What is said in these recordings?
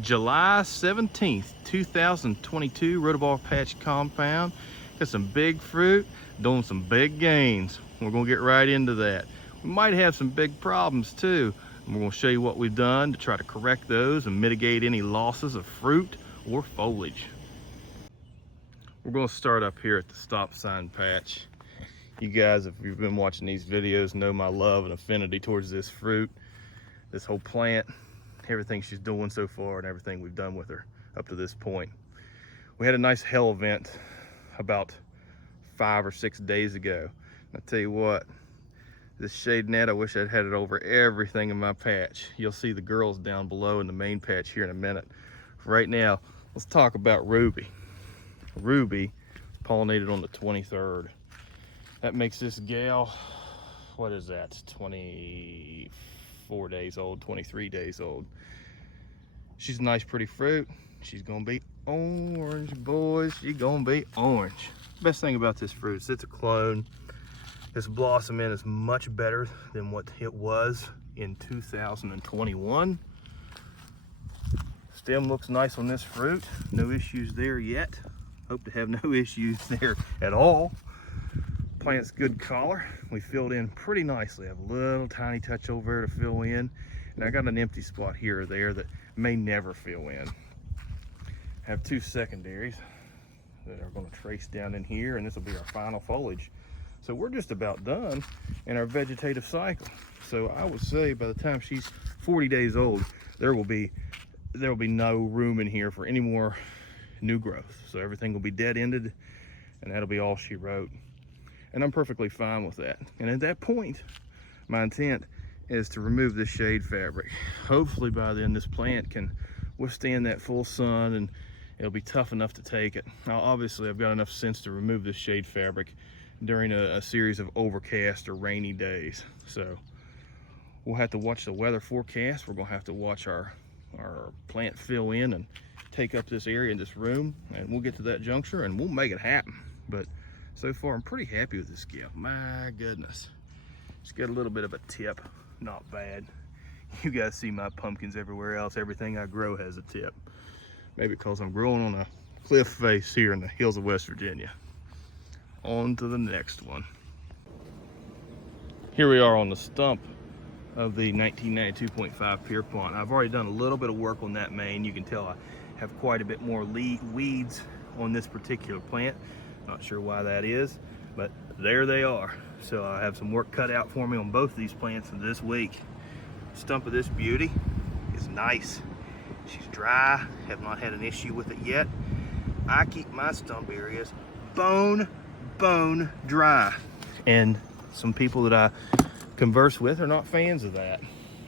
July 17th, 2022, Rotoball patch compound. Got some big fruit, doing some big gains. We're gonna get right into that. We might have some big problems too. And we're gonna show you what we've done to try to correct those and mitigate any losses of fruit or foliage. We're gonna start up here at the stop sign patch. You guys, if you've been watching these videos, know my love and affinity towards this fruit, this whole plant, everything she's doing so far and everything we've done with her up to this point. We had a nice hail event about 5 or 6 days ago. I tell you what, this shade net, I wish I'd had it over everything in my patch. You'll see the girls down below in the main patch here in a minute. Right now, let's talk about Ruby. Ruby pollinated on the 23rd. That makes this gal, what is that, 24 days old, 23 days old. She's a nice, pretty fruit. She's gonna be orange, boys. She's gonna be orange. Best thing about this fruit is it's a clone. This blossoming is much better than what it was in 2021. Stem looks nice on this fruit. No issues there yet. Hope to have no issues there at all. Plant's good color. We filled in pretty nicely. I have a little tiny touch over there to fill in. And I got an empty spot here or there that may never fill in. I have 2 secondaries that are going to trace down in here, and this will be our final foliage. So we're just about done in our vegetative cycle. So I would say by the time she's 40 days old, there will be no room in here for any more new growth. So everything will be dead-ended, and that'll be all she wrote. And I'm perfectly fine with that. And at that point, my intent is to remove this shade fabric. Hopefully by then this plant can withstand that full sun and it'll be tough enough to take it. Now obviously I've got enough sense to remove this shade fabric during a series of overcast or rainy days. So we'll have to watch the weather forecast. We're gonna have to watch our plant fill in and take up this area in this room, and we'll get to that juncture and we'll make it happen. But so far I'm pretty happy with this gal. My goodness. Just got a little bit of a tip. Not bad. You guys see my pumpkins everywhere else. Everything I grow has a tip. Maybe because I'm growing on a cliff face here in the hills of West Virginia. On to the next one. Here we are on the stump of the 1992.5 Pierpont. I've already done a little bit of work on that main. You can tell I have quite a bit more weeds on this particular plant. Not sure why that is, but there they are. So I have some work cut out for me on both these plants this week. Stump of this beauty is nice. She's dry, have not had an issue with it yet. I keep my stump areas bone dry. And some people that I converse with are not fans of that.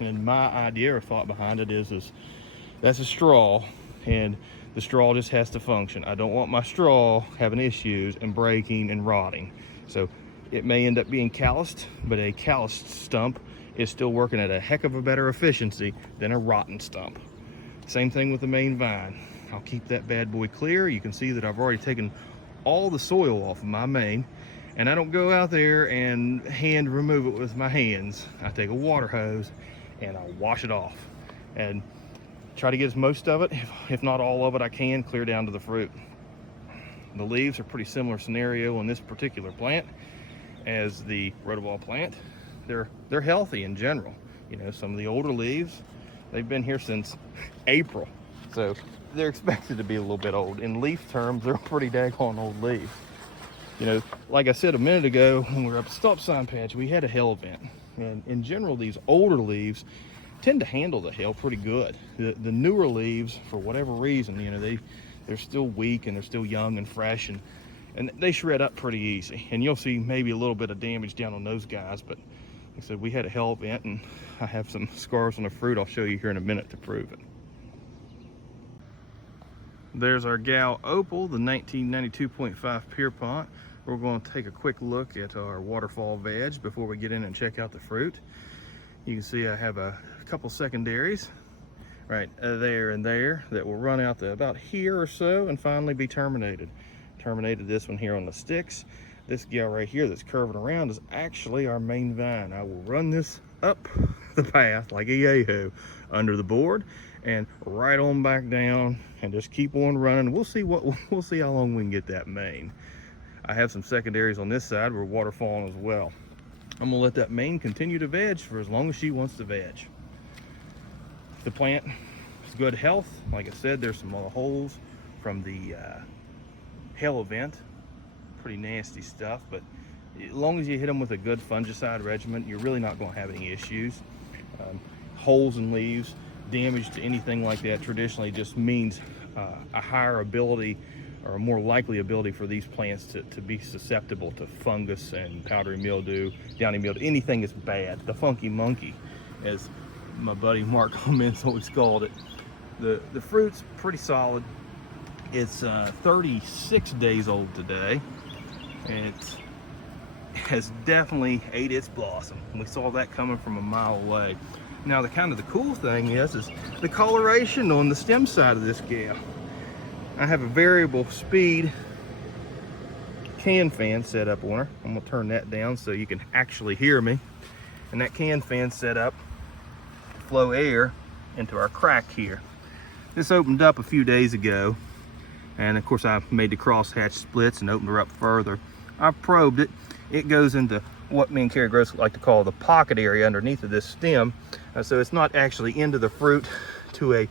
And my idea or thought behind it is that's a straw, and the straw just has to function. I don't want my straw having issues and breaking and rotting. So it may end up being calloused, but a calloused stump is still working at a heck of a better efficiency than a rotten stump. Same thing with the main vine. I'll keep that bad boy clear. You can see that I've already taken all the soil off of my main, and I don't go out there and hand remove it with my hands. I take a water hose and I wash it off and try to get as most of it, if not all of it, I can clear down to the fruit. The leaves are pretty similar scenario on this particular plant as the Rotoball plant. They're healthy in general. You know, some of the older leaves, they've been here since April, so they're expected to be a little bit old. In leaf terms, they're pretty daggone old leaves. You know, like I said a minute ago, when we were up at Stop Sign Patch, we had a hail event, and in general, these older leaves tend to handle the hail pretty good. The newer leaves, for whatever reason, you know, they're still weak and they're still young and fresh, and they shred up pretty easy. And you'll see maybe a little bit of damage down on those guys, but like I said, we had a hail event, and I have some scars on the fruit I'll show you here in a minute to prove it. There's our gal Opal, the 1992.5 Pierpont. We're going to take a quick look at our Waterfall Veg before we get in and check out the fruit. You can see I have a couple secondaries right there and there that will run out to about here or so and finally be terminated. Terminated this one here on the sticks. This gal right here that's curving around is actually our main vine. I will run this up the path like a yahoo under the board, and right on back down and just keep on running. We'll see how long we can get that main. I have some secondaries on this side where waterfalling as well. I'm gonna let that main continue to veg for as long as she wants to veg. The plant is good health. Like I said, there's some other holes from the hail event. Pretty nasty stuff, but as long as you hit them with a good fungicide regimen, you're really not going to have any issues. Holes in leaves, damage to anything like that traditionally just means a higher ability or a more likely ability for these plants to be susceptible to fungus and powdery mildew, downy mildew, anything that's bad. The funky monkey, as my buddy Mark Clements always called it. The fruit's pretty solid. It's 36 days old today, and it has definitely ate its blossom. We saw that coming from a mile away. Now the cool thing is the coloration on the stem side of this gal. I have a variable speed can fan set up on her. I'm gonna turn that down so you can actually hear me. And that can fan set up to flow air into our crack here. This opened up a few days ago, and of course I made the crosshatch splits and opened her up further. I probed it. It goes into what me and Carrie Gross like to call the pocket area underneath of this stem. So it's not actually into the fruit to a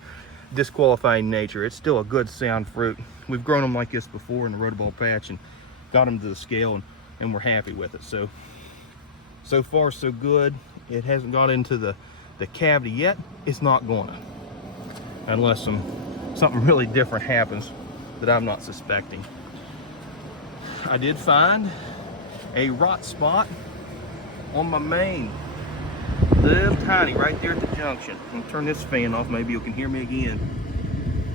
disqualifying nature. It's still a good sound fruit. We've grown them like this before in the Rotoball patch and got them to the scale, and we're happy with it. So far so good. It hasn't got into the cavity yet. It's not gonna, unless something really different happens that I'm not suspecting. I did find a rot spot on my main. Little tiny right there at the junction. I'm gonna turn this fan off, maybe you can hear me again.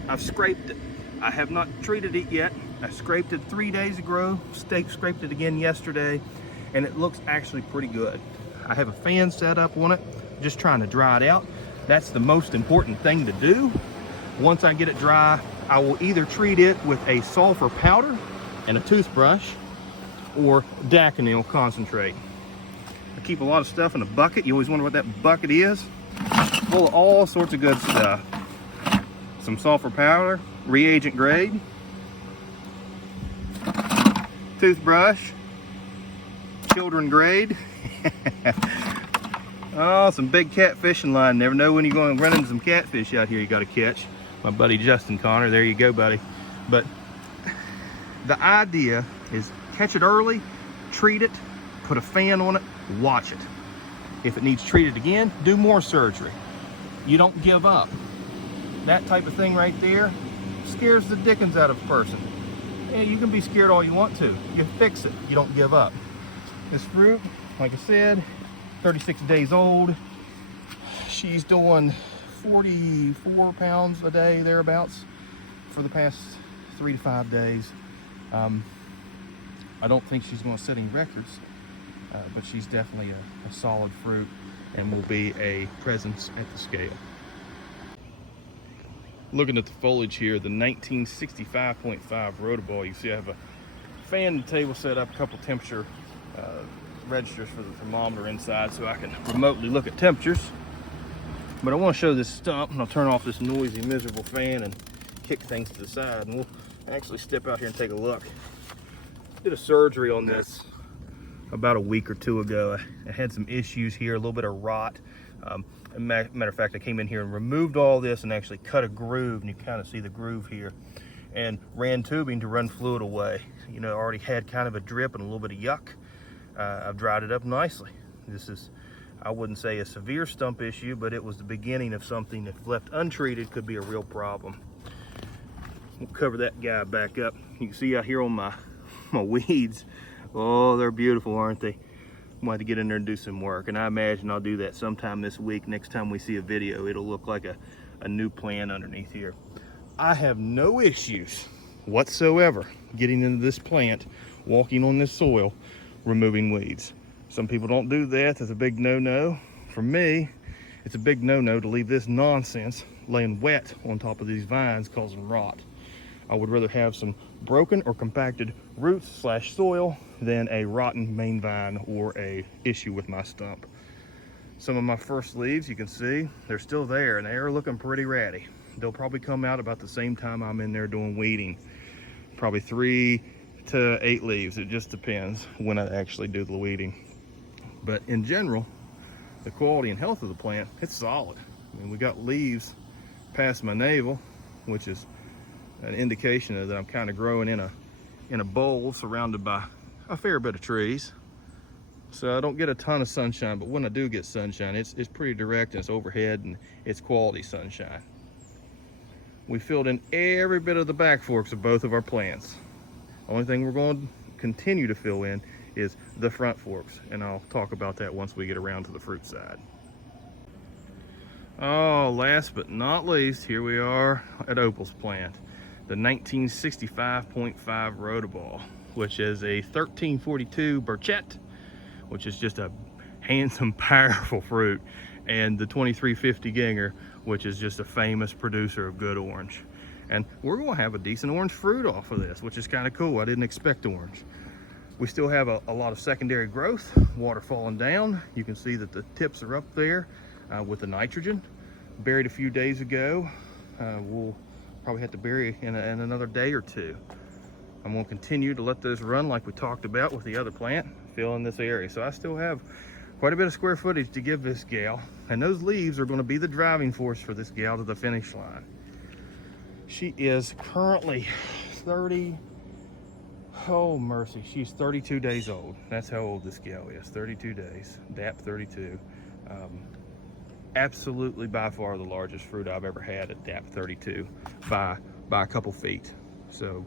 I've scraped it. I have not treated it yet. I scraped it 3 days ago, scraped it again yesterday, and it looks actually pretty good. I have a fan set up on it, just trying to dry it out. That's the most important thing to do. Once I get it dry, I will either treat it with a sulfur powder and a toothbrush, or Daconil concentrate. I keep a lot of stuff in a bucket. You always wonder what that bucket is. Full of all sorts of good stuff. Some sulfur powder, reagent grade, toothbrush, children grade. Oh, some big catfishing line. Never know when you're going to run into some catfish out here you got to catch. My buddy Justin Connor, there you go, buddy. But the idea is catch it early, treat it, put a fan on it, watch it. If it needs treated again, do more surgery. You don't give up. That type of thing right there scares the dickens out of a person. And you can be scared all you want to. You fix it, you don't give up. This fruit, like I said, 36 days old. She's doing 44 pounds a day, thereabouts, for the past 3 to 5 days. I don't think she's going to set any records, but she's definitely a solid fruit and will be a presence at the scale. Looking at the foliage here, the 1965.5 Rotoball, you see I have a fan table set up, a couple temperature registers for the thermometer inside so I can remotely look at temperatures. But I want to show this stump, and I'll turn off this noisy, miserable fan and kick things to the side, and we'll actually step out here and take a look. Did a surgery on this about a week or two ago. I had some issues here, a little bit of rot. Matter of fact, I came in here and removed all this and actually cut a groove, and you kind of see the groove here, and ran tubing to run fluid away. You know, already had kind of a drip and a little bit of yuck. I've dried it up nicely. This is, I wouldn't say a severe stump issue, but it was the beginning of something that, if left untreated, could be a real problem. We'll cover that guy back up. You can see out here on my weeds. Oh, they're beautiful, aren't they? I'm going to get in there and do some work, and I imagine I'll do that sometime this week. Next time we see a video, it'll look like a new plant underneath here. I have no issues whatsoever getting into this plant, walking on this soil, removing weeds. Some people don't do that. That's a big no-no. For me, it's a big no-no to leave this nonsense laying wet on top of these vines causing rot. I would rather have some broken or compacted roots / soil than a rotten main vine or a issue with my stump. Some of my first leaves, you can see, they're still there and they are looking pretty ratty. They'll probably come out about the same time I'm in there doing weeding. Probably 3 to 8 leaves. It just depends when I actually do the weeding. But in general, the quality and health of the plant, it's solid. I mean, we got leaves past my navel, which is an indication that I'm kind of growing in a bowl surrounded by a fair bit of trees. So I don't get a ton of sunshine, but when I do get sunshine, it's pretty direct and it's overhead and it's quality sunshine. We filled in every bit of the back forks of both of our plants. Only thing we're going to continue to fill in is the front forks, and I'll talk about that once we get around to the fruit side. Oh, last but not least, here we are at Opal's plant, the 1965.5 Rotoball, which is a 1342 Burchett, which is just a handsome, powerful fruit, and the 2350 Ginger, which is just a famous producer of good orange. And we're going to have a decent orange fruit off of this, which is kind of cool. I didn't expect orange. We still have a lot of secondary growth, water falling down. You can see that the tips are up there with the nitrogen. Buried a few days ago. We'll probably have to bury in another day or two. I'm going to continue to let those run like we talked about with the other plant, fill in this area. So I still have quite a bit of square footage to give this gal, and those leaves are going to be the driving force for this gal to the finish line. She is currently 30, oh mercy, she's 32 days old. That's how old this gal is, 32 days, DAP 32. Absolutely by far the largest fruit I've ever had at DAP 32 by a couple feet. So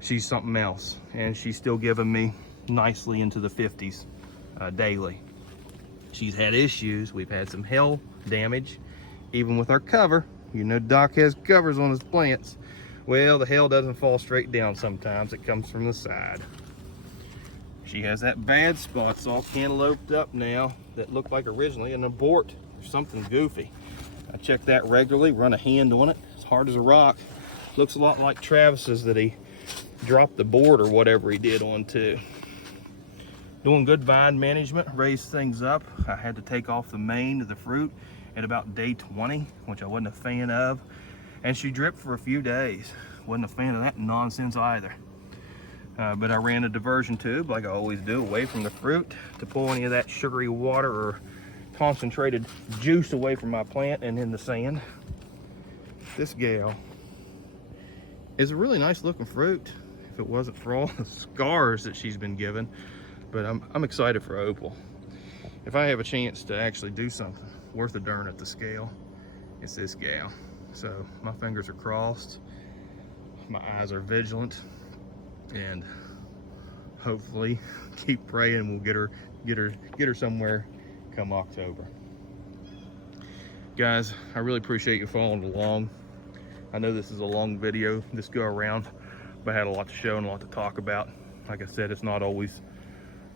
she's something else, and she's still giving me nicely into the 50s daily. She's had issues. We've had some hail damage, even with our cover. You know, Doc has covers on his plants. Well, the hail doesn't fall straight down sometimes. It comes from the side. She has that bad spots all cantalouped up now that looked like originally an abort or something goofy. I check that regularly, run a hand on it. It's hard as a rock. Looks a lot like Travis's that he dropped the board or whatever he did on too. Doing good vine management, raised things up. I had to take off the main of the fruit at about day 20, which I wasn't a fan of. And she dripped for a few days. Wasn't a fan of that nonsense either. But I ran a diversion tube like I always do away from the fruit to pull any of that sugary water or concentrated juice away from my plant and in the sand. This gal is a really nice looking fruit if it wasn't for all the scars that she's been given. But I'm excited for Opal. If I have a chance to actually do something worth a darn at the scale, it's this gal. So my fingers are crossed, my eyes are vigilant, and hopefully keep praying we'll get her somewhere come October. Guys, I really appreciate you following along. I know this is a long video this go around, but I had a lot to show and a lot to talk about. Like I said, it's not always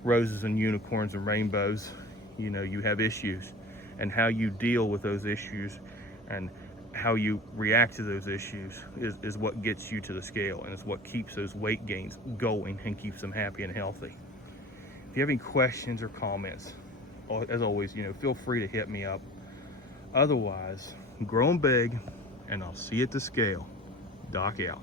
roses and unicorns and rainbows. You know, you have issues, and how you deal with those issues and how you react to those issues is what gets you to the scale, and it's what keeps those weight gains going and keeps them happy and healthy. If you have any questions or comments, as always, you know, feel free to hit me up. Otherwise, grow 'em big, and I'll see you at the scale. Doc out.